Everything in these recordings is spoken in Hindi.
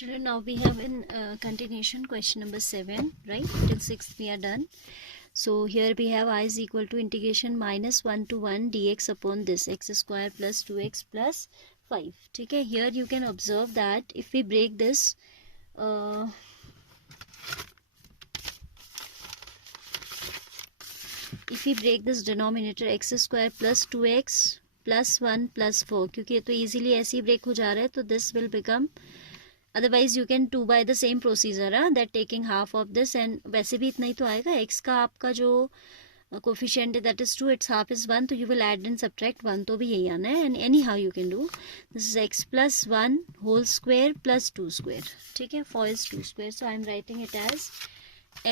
Children, now we have in continuation question number 7, right? Till 6th we are done. So here we have I is equal to integration minus 1 to 1 dx upon this x square plus 2x plus 5. ठीक है, here you can observe that if we break this denominator x square plus 2x plus 1 plus 4, क्योंकि ये तो easily ऐसे ही break हो जा रहा है, तो this will become, otherwise you can do by the same procedure that taking half of this, and वैसे भी इतना ही तो आएगा. x का आपका जो coefficient है that is 2, its half is 1, तो you will add and subtract 1, तो भी यही आना है. and anyhow you can do this is x plus 1 whole square plus 2 square. ठीक है, 4 is 2 square, so I am writing it as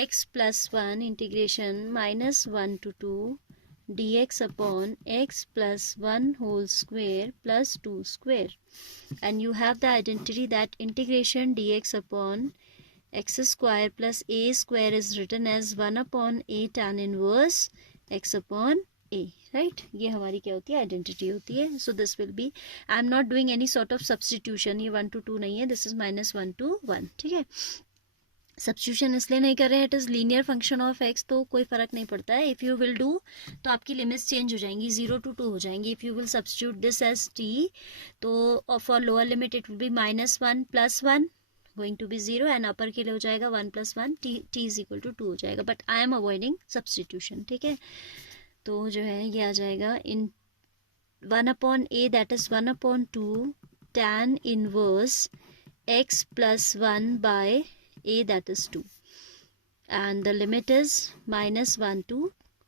x plus 1 integration minus 1 to 2 dx upon x plus 1 whole square plus 2 square, and you have the identity that integration dx upon x square plus a square is written as 1 upon a tan inverse x upon a, right? ये हमारी क्या होती है, आइडेंटिटी होती है. so this will be, I am not doing any sort of substitution, ये 1 to 2 नहीं है, this is minus 1 to 1. ठीक है, सब्स्टिट्यूशन इसलिए नहीं कर रहे हैं, it is linear function of x, तो कोई फ़र्क नहीं पड़ता है. इफ़ यू विल डू तो आपकी लिमिट्स चेंज हो जाएंगी, 0 to 2 हो जाएंगी. If you will substitute this as T, तो for lower limit it will be minus 1 plus 1 going to be 0, and upper के लिए हो जाएगा 1 plus 1, T is equal to 2 हो जाएगा. But I am avoiding substitution. ठीक है, तो जो है ये आ जाएगा in 1 upon A, that is 1 upon 2 tan inverse x plus 1 bye a, that is 2, and the limit is minus 1 to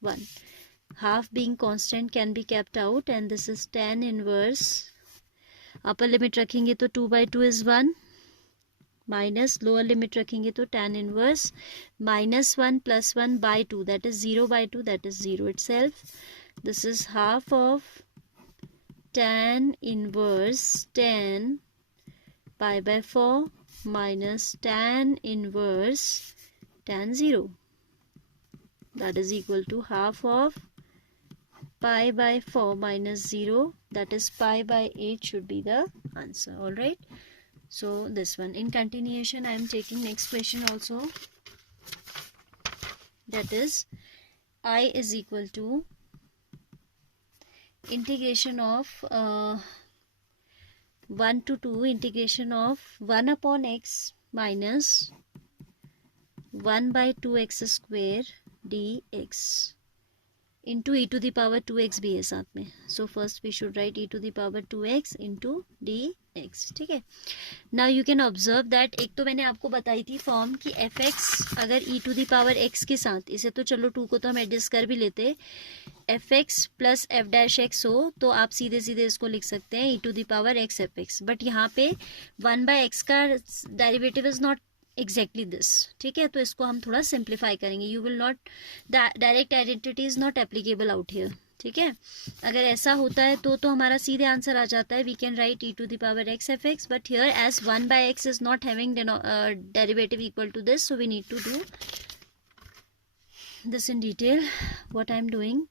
1. Half being constant can be kept out, and this is tan inverse, upper limit रखेंगे तो 2 by 2 is 1, minus lower limit रखेंगे तो tan inverse minus 1 plus 1 by 2, that is 0 by 2, that is 0 itself. This is half of tan inverse 10 pi by 4 minus tan inverse tan 0, that is equal to half of pi by 4 minus 0, that is pi by 8 should be the answer. All right, so this one in continuation I am taking next question also, that is I is equal to integration of 1 to 2 integration of 1 upon x minus 1 by 2x square dx into e to the power 2x भी है साथ में. so first we should write e to the power 2x into dx. ठीक है, now you can observe that एक तो मैंने आपको बताई थी फॉर्म कि fx अगर e to the power x के साथ, इसे तो चलो 2 को तो हम एडजस्ट कर भी लेते, fx plus f dash x हो तो आप सीधे सीधे इसको लिख सकते हैं e to the power x fx. But यहाँ पे 1 by x का derivative is not exactly this. ठीक है, तो इसको हम थोड़ा सिंप्लीफाई करेंगे. You will not, direct identity is not applicable out here. ठीक है, अगर ऐसा होता है तो हमारा सीधे आंसर आ जाता है, we can write e to the power x fx, but here as 1 by x is not having derivative equal to this, so we need to do this in detail. What I am doing,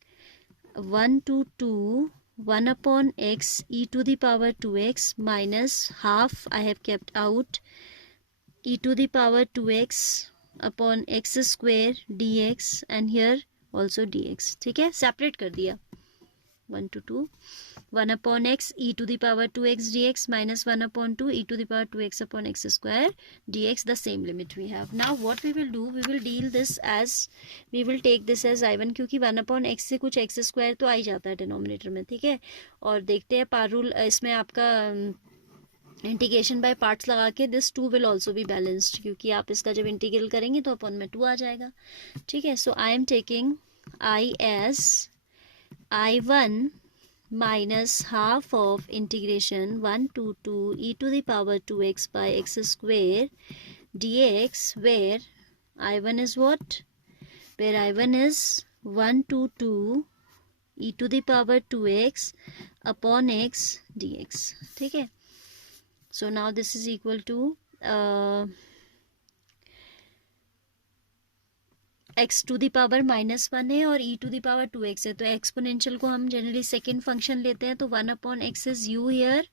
1 to 2 1 upon x e to the power 2x minus half I have kept out e to the power 2x upon x square dx, and here also dx. ठीक है, सेपरेट कर दिया. 1 to 2 1 upon x e to the power 2x dx minus 1 upon 2 e to the power 2x upon x square dx, the same limit we have. Now what we will do, we will deal this as, we will take this as I1, क्योंकि 1 upon x से कुछ x square तो आ ही जाता है डिनोमिनेटर में. ठीक है, और देखते हैं पार रूल, इसमें आपका इंटीग्रेशन बाय पार्ट्स लगा के this 2 will also be balanced, क्योंकि आप इसका जब इंटीग्रल करेंगे तो अपन में 2 आ जाएगा. ठीक है, so I am taking I as I1 minus half of integration 1 to 2 e to the power 2x by x square dx, where I1 is what? Where I1 is 1 to 2 e to the power 2x upon x dx. ठीक है, so now this is equal to x to the power -1 है और ई टू द पावर 2x है, तो एक्सपोनेंशियल को हम जनरली सेकेंड फंक्शन लेते हैं, तो 1/x is u here,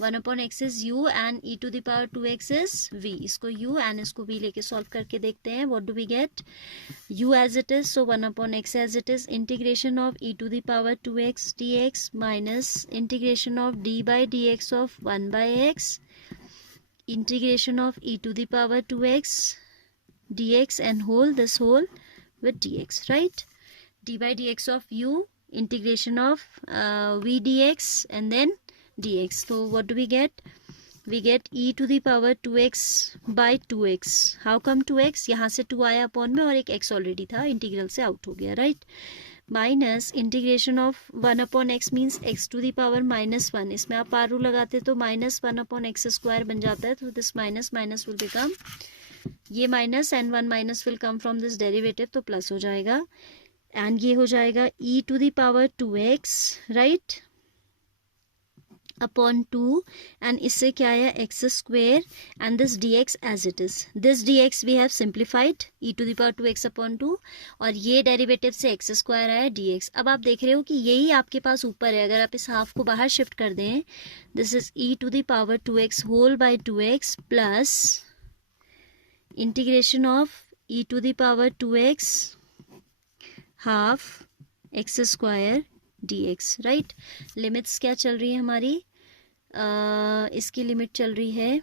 1/x is u and e to the power 2x is v. इसको u एंड इसको v लेके सॉल्व करके देखते हैं. What do we get? u as it is, so 1/x as it is, integration of e to the power 2x dx minus integration of d by dx of 1/x, integration of e to the power 2x dx and whole this whole with dx, right? d by dx of u, integration of v dx and then dx. So what do we get? We get e to the power 2x by 2x. How come 2x? यहाँ से 2 आया अपॉन में और एक x ऑलरेडी था, इंटीग्रल से आउट हो गया, right? Minus integration of 1/x means x to the power -1. इसमें आप पारू लगाते तो -1/x² बन जाता है, तो this minus minus will become, ये minus and 1 minus will come from this derivative, तो प्लस हो जाएगा एंड ये हो जाएगा e to the power 2x, right, upon 2 and इससे क्या आया x² and this dx as it is. This dx we have simplified, e to the power 2x upon 2, और ये डेरिवेटिव से x² आया dx. अब आप देख रहे हो कि यही आपके पास ऊपर है, अगर आप इस हाफ को बाहर शिफ्ट कर दें, this is e to the power 2x whole by 2x plus integration of e to the power 2x half x² dx, right? Limits क्या चल रही है हमारी? इसकी लिमिट चल रही है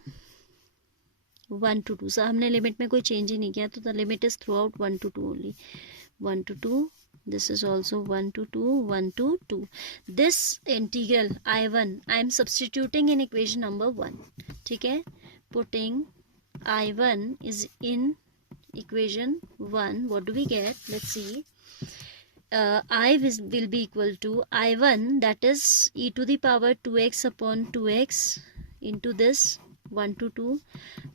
1 to 2. सो हमने लिमिट में कोई चेंज ही नहीं किया, तो the limit is throughout 1 to 2 only, 1 to 2. This is also 1 to 2, 1 to 2. This integral I1 I am substituting in equation number 1, ठीक है? Putting I1 is in equation 1. What do we get? Let's see. I will be equal to I1, that is e to the power 2x upon 2x into this 1 to 2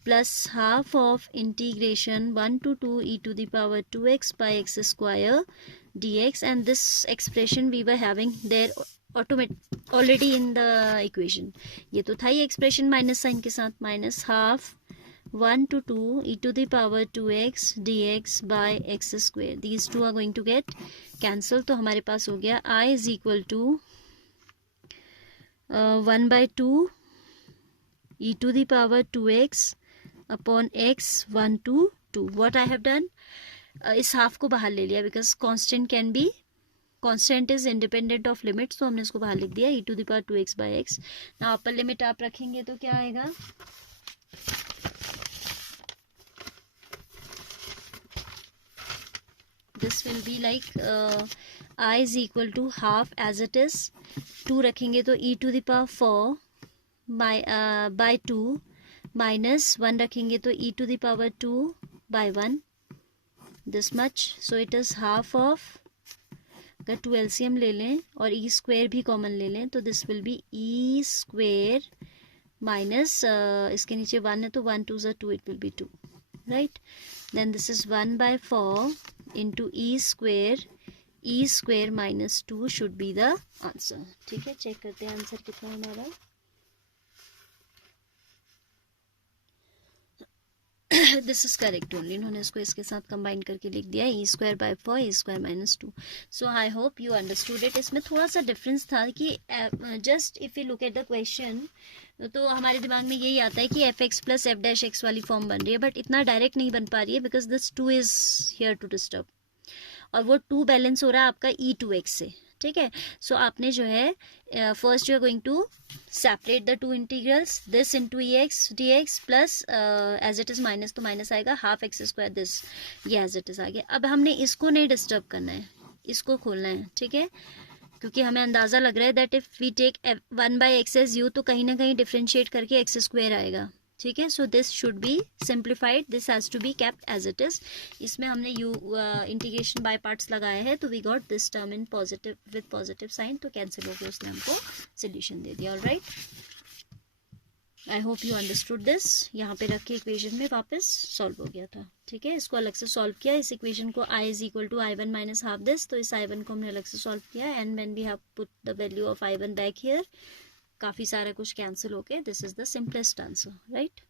plus half of integration 1 to 2 e to the power 2x by x² dx, and this expression we were having there already in the equation. ये तो था ही expression माइनस साइन के साथ, minus half 1 to 2 e to the power 2x dx by x². These two are going to get cancel, तो हमारे पास हो गया I is equal to 1/2 e to the power 2x upon x 1 to 2. What I have done, इस हाफ को बाहर ले लिया, because constant can be, constant is independent of limits, तो हमने इसको बाहर लिख दिया e to the power 2x by x. ना अपर लिमिट आप रखेंगे तो क्या आएगा? This will be like I is equal to half as it is. 2 रखेंगे तो e to the power 4 by 2 minus 1 रखेंगे तो e to the power 2 by 1. This much. So it is half of, अगर 2 LCM ले लें और e² भी कॉमन ले लें, तो this will be e² minus इसके नीचे 1 है तो 1 2 2, it will be 2, right? Then this is 1/4 into e² minus 2 should be the answer. ठीक है, चेक करते हैं आंसर कितना हमारा. दिस इज करेक्ट ओनली, इन्होंने इसको इसके साथ कंबाइन करके लिख दिया e²/4 e² minus 2. So I hope you understood it. इसमें थोड़ा सा डिफरेंस था कि just if you look at the question, तो हमारे दिमाग में यही आता है कि f(x + f'(x) वाली फॉर्म बन रही है, बट इतना डायरेक्ट नहीं बन पा रही है, because this 2 is here to disturb, और वो 2 बैलेंस हो रहा है आपका e2x से, ठीक है? सो आपने जो है first you are going to separate the 2 integrals, this into ex dx plus as it is minus, तो माइनस आएगा हाफ x², दिस ये एज इट इज आ गया. अब हमने इसको नहीं डिस्टर्ब करना है, इसको खोलना है, ठीक है? क्योंकि हमें अंदाज़ा लग रहा है that if we take 1/x as u, तो कहीं ना कहीं डिफ्रेंशिएट करके x² आएगा, ठीक है? So this should be simplified, this has to be kept as it is. इसमें हमने इंटीग्रेशन बाय पार्ट्स लगाया है, तो we got this term in positive with positive sign, तो कैंसिल हो गया, उसने हमको सोल्यूशन दे दिया. Alright, I hope you understood this. यहाँ पे रख के इक्वेशन में वापस सॉल्व हो गया था, ठीक है? इसको अलग से सॉल्व किया, इस इक्वेशन को I is equal to I1 minus half this, तो इस I1 को हमने अलग से सॉल्व किया, and when we have put the value of I1 back here, काफ़ी सारा कुछ कैंसिल होके this is the simplest answer, right?